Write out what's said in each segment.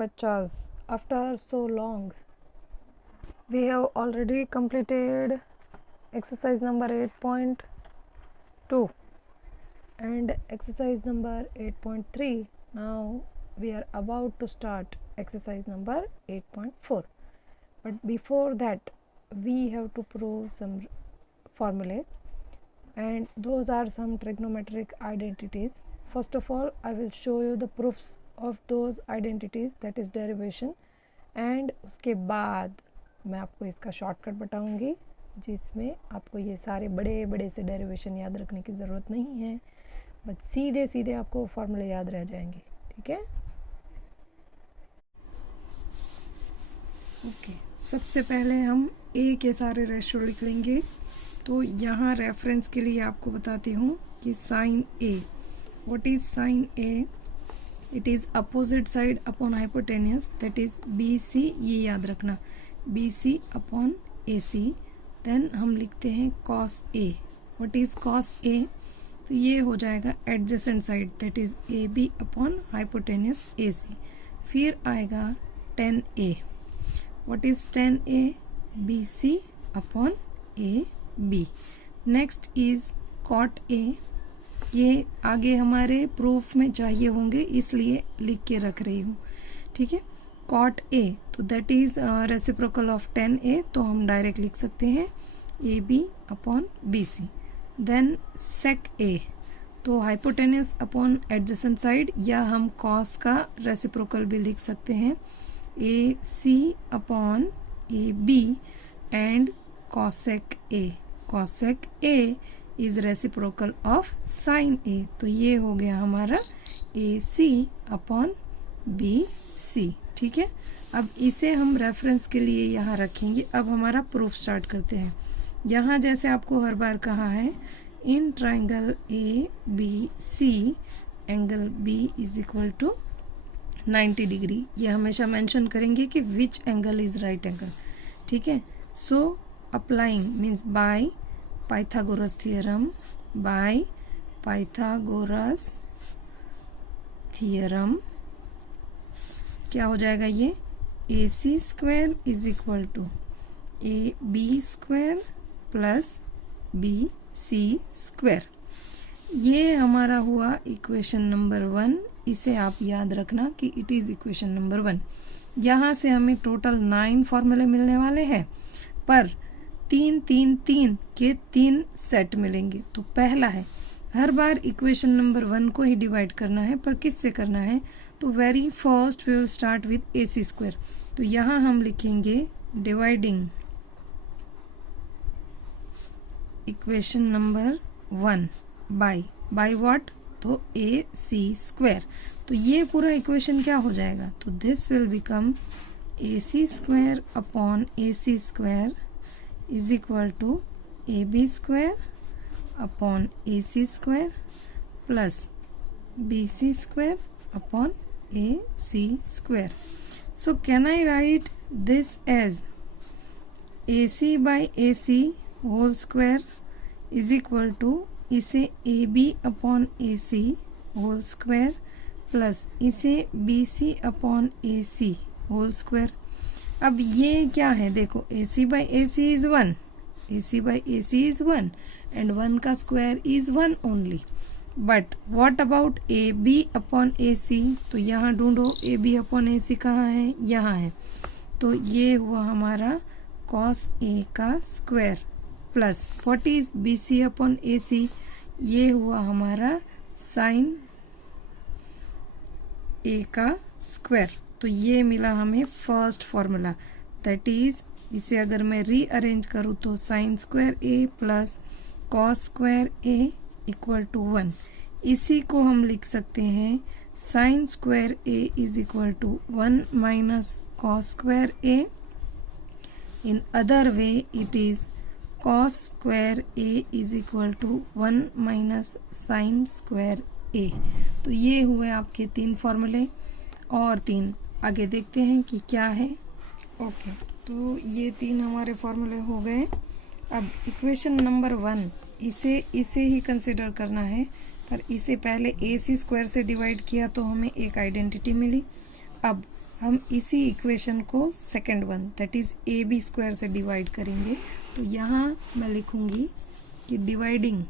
bachas, after so long we have already completed exercise number 8.2 and exercise number 8.3. Now we are about to start exercise number 8.4, but before that we have to prove some formulae, and those are some trigonometric identities. First of all, I will show you the proofs of those identities, that is derivation, and उसके बाद मैं आपको इसका shortcut बताऊंगी जिसमें आपको ये सारे बड़े बड़े से डेरिवेशन याद रखने की ज़रूरत नहीं है, बस सीधे सीधे आपको फॉर्मूले याद रह जाएंगे। ठीक है, ओके। सबसे पहले हम ए के सारे रेशियो लिख लेंगे। तो यहाँ रेफरेंस के लिए आपको बताती हूँ कि sine A, what is sine A? It is opposite side upon hypotenuse, that is B C, ये याद रखना, B C upon A C. Then हम लिखते हैं cos A, what is cos A? तो ये हो जाएगा adjacent side, that is A B upon hypotenuse A C. फिर आएगा tan A, what is tan A? B C upon A B. Next is cot A, ये आगे हमारे proof में चाहिए होंगे इसलिए लिख के रख रही हूँ। ठीक है, कॉट ए, तो that is reciprocal of tan A, तो हम डायरेक्ट लिख सकते हैं A B upon B C. Then sec A, तो हाइपोटेनियस अपॉन एडजेसेंट साइड, या हम कॉस का रेसिप्रोकल भी लिख सकते हैं, A C upon A B and cosec A. Cosec A is reciprocal of sine A, तो ये हो गया हमारा ए सी अपॉन बी सी। ठीक है, अब इसे हम रेफरेंस के लिए यहाँ रखेंगे। अब हमारा प्रूफ स्टार्ट करते हैं। यहाँ जैसे आपको हर बार कहा है, in triangle A B C angle B is equal to 90 degree. ये हमेशा मेंशन करेंगे कि which angle is right angle. ठीक है, so applying means by Pythagoras theorem, by Pythagoras theorem क्या हो जाएगा? ये A C square is equal to A B square plus B C square. ये हमारा हुआ इक्वेशन नंबर 1। इसे आप याद रखना कि इट इज़ इक्वेशन नंबर 1। यहाँ से हमें टोटल 9 फॉर्मूले मिलने वाले हैं, पर 3 3 3 के 3 सेट मिलेंगे। तो पहला है, हर बार इक्वेशन नंबर 1 को ही डिवाइड करना है, पर किससे करना है? तो very first we will start with a C square. तो यहाँ हम लिखेंगे dividing equation number 1 by what? तो ए सी स्क्वायर। तो ये पूरा इक्वेशन क्या हो जाएगा? तो this will become A C square upon A C square is equal to A B square upon A C square plus B C square upon A C square. So can I write this as A C by A C whole square is equal to इसे A B upon A C whole square plus इसे B C upon A C whole square. अब ये क्या है? देखो, ए सी by A C is 1, A C by A C is 1 and 1 का square is 1 only. But what about A B upon A C? तो यहाँ ढूंढो, ए बी अपॉन ए सी कहाँ है? यहाँ है। तो ये हुआ हमारा कॉस ए का square plus what is B C upon A C? ये हुआ हमारा साइन ए का स्क्वायर। तो ये मिला हमें फर्स्ट फॉर्मूला, दैट इज, इसे अगर मैं रीअरेंज करूँ तो sine square A plus cos square A equal to 1। इसी को हम लिख सकते हैं sine square A is equal to 1 minus cos square A. In other way it is cos square A is equal to 1 minus sine square A. तो ये हुए आपके 3 फॉर्मूले, और 3 आगे देखते हैं कि क्या है। ओके, तो ये 3 हमारे फॉर्मूले हो गए। अब इक्वेशन नंबर 1, इसे ही कंसिडर करना है, पर इसे पहले ए सी स्क्वायर से डिवाइड किया तो हमें एक आइडेंटिटी मिली। अब हम इसी इक्वेशन को second one that is a B square से डिवाइड करेंगे। तो यहाँ मैं लिखूंगी कि dividing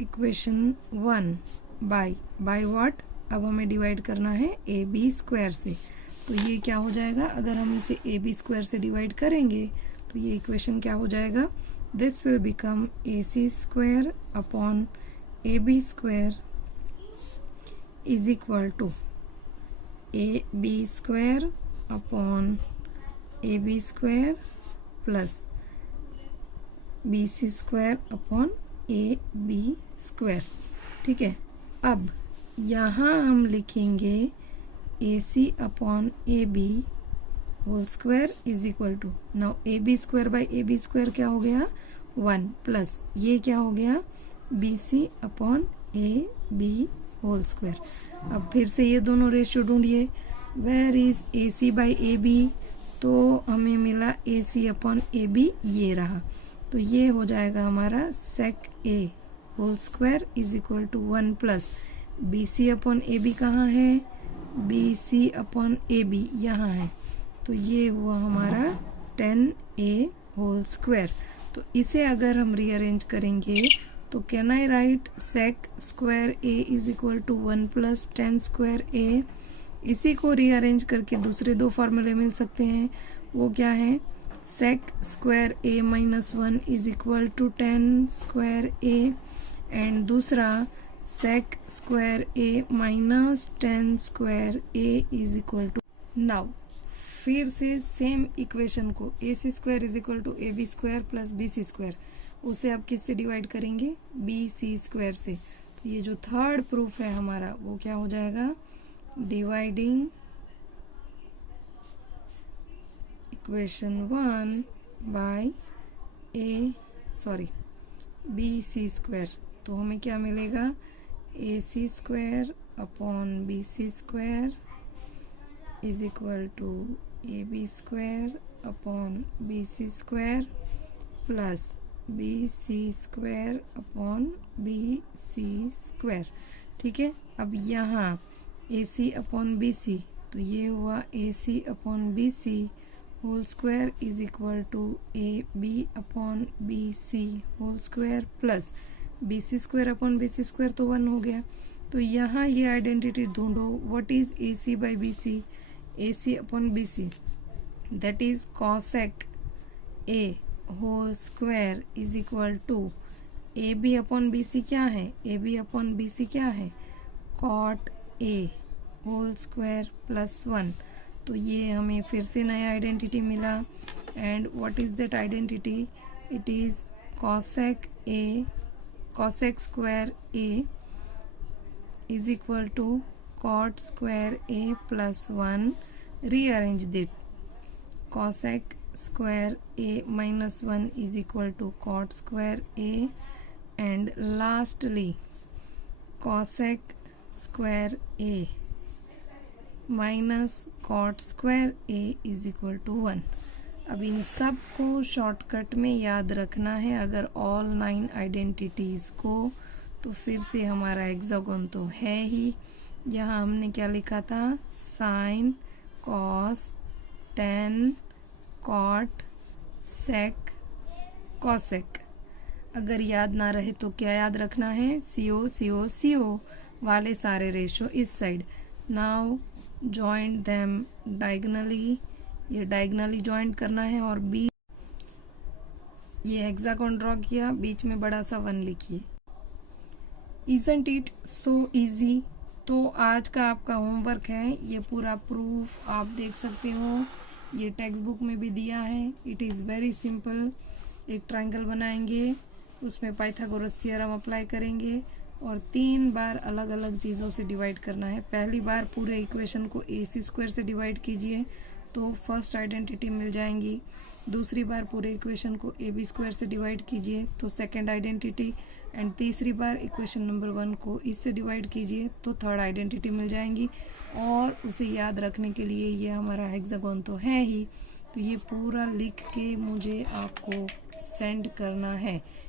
equation one by what, अब हमें डिवाइड करना है ए बी स्क्वायर से। तो ये क्या हो जाएगा, अगर हम इसे ए बी स्क्वायर से डिवाइड करेंगे तो ये इक्वेशन क्या हो जाएगा, this will become A C square upon A B square is equal to A B square upon A B square plus B C square upon A B square. ठीक है, अब यहाँ हम लिखेंगे A C upon A B whole square is equal to, now A B square by A B square क्या हो गया 1 plus ये क्या हो गया b C upon A B whole square. अब फिर से ये दोनों रेशियो ढूंढिए, where is A C by A b, तो हमें मिला ए सी अपॉन ए बी, ये रहा। तो ये हो जाएगा हमारा sec A whole square is equal to 1 plus B C upon A B कहाँ है, बी सी अपॉन ए बी यहाँ है। तो ये हुआ हमारा 10a होल स्क्वायर। तो इसे अगर हम रीअरेंज करेंगे तो can I write sec square A is equal to 1 plus 10 square A. इसी को रीअरेंज करके दूसरे दो फॉर्मूले मिल सकते हैं, वो क्या है, sec square A minus 1 is equal to 10 square A, and दूसरा sec square A minus 10 square A is equal to. Now फिर से सेम इक्वेशन को A C square is equal to A B square plus B C square, उसे आप किससे divide करेंगे, B C square से। तो ये जो थर्ड प्रूफ है हमारा वो क्या हो जाएगा, dividing equation 1 by B C square. तो हमें क्या मिलेगा, A C square upon B C square is equal to A B square upon B C square plus B C square upon B C square. ठीक है, अब यहाँ ए C upon B सी, तो ये हुआ A C upon B C whole square is equal to A B upon B C whole square plus B C square upon B C square, तो 1 हो गया। तो यहाँ ये आइडेंटिटी ढूंढो, what is A C by B C, A C upon B C that is cosec A whole square is equal to A B upon B C क्या है, A B upon B C क्या है, cot A whole square plus 1। तो ये हमें फिर से नया आइडेंटिटी मिला, and what is that identity, it is cosec square A is equal to cot square A plus 1। Rearrange it, cosec square a minus 1 is equal to cot square a, and lastly cosec square a minus cot square a is equal to 1। अब इन सब को shortcut में याद रखना है अगर all 9 identities को। तो फिर से हमारा हेक्सागोन तो है ही, यहाँ हमने क्या लिखा था, sine cos tan cot sec cosec. अगर याद ना रहे तो क्या याद रखना है, सीओ सीओ सीओ वाले सारे रेशो इस side. Now joint them diagonally, ये डायगनली जॉइंट करना है, और बी ये हेक्सागोन ड्रॉ किया, बीच में बड़ा सा 1 लिखिए। Isn't it so easy. तो आज का आपका होमवर्क है, ये पूरा प्रूफ आप देख सकते हो, ये टेक्स्ट बुक में भी दिया है। It is very simple. एक ट्रायंगल बनाएंगे, उसमें पाइथागोरस थ्योरम अप्लाई करेंगे और 3 बार अलग अलग चीज़ों से डिवाइड करना है। पहली बार पूरे इक्वेशन को ए सी स्क्वायर से डिवाइड कीजिए तो फर्स्ट आइडेंटिटी मिल जाएंगी। दूसरी बार पूरे इक्वेशन को ए बी स्क्वायर से डिवाइड कीजिए तो सेकेंड आइडेंटिटी, एंड तीसरी बार इक्वेशन नंबर 1 को इससे डिवाइड कीजिए तो थर्ड आइडेंटिटी मिल जाएंगी। और उसे याद रखने के लिए ये हमारा हेक्सागोन तो है ही, तो ये पूरा लिख के मुझे आपको सेंड करना है।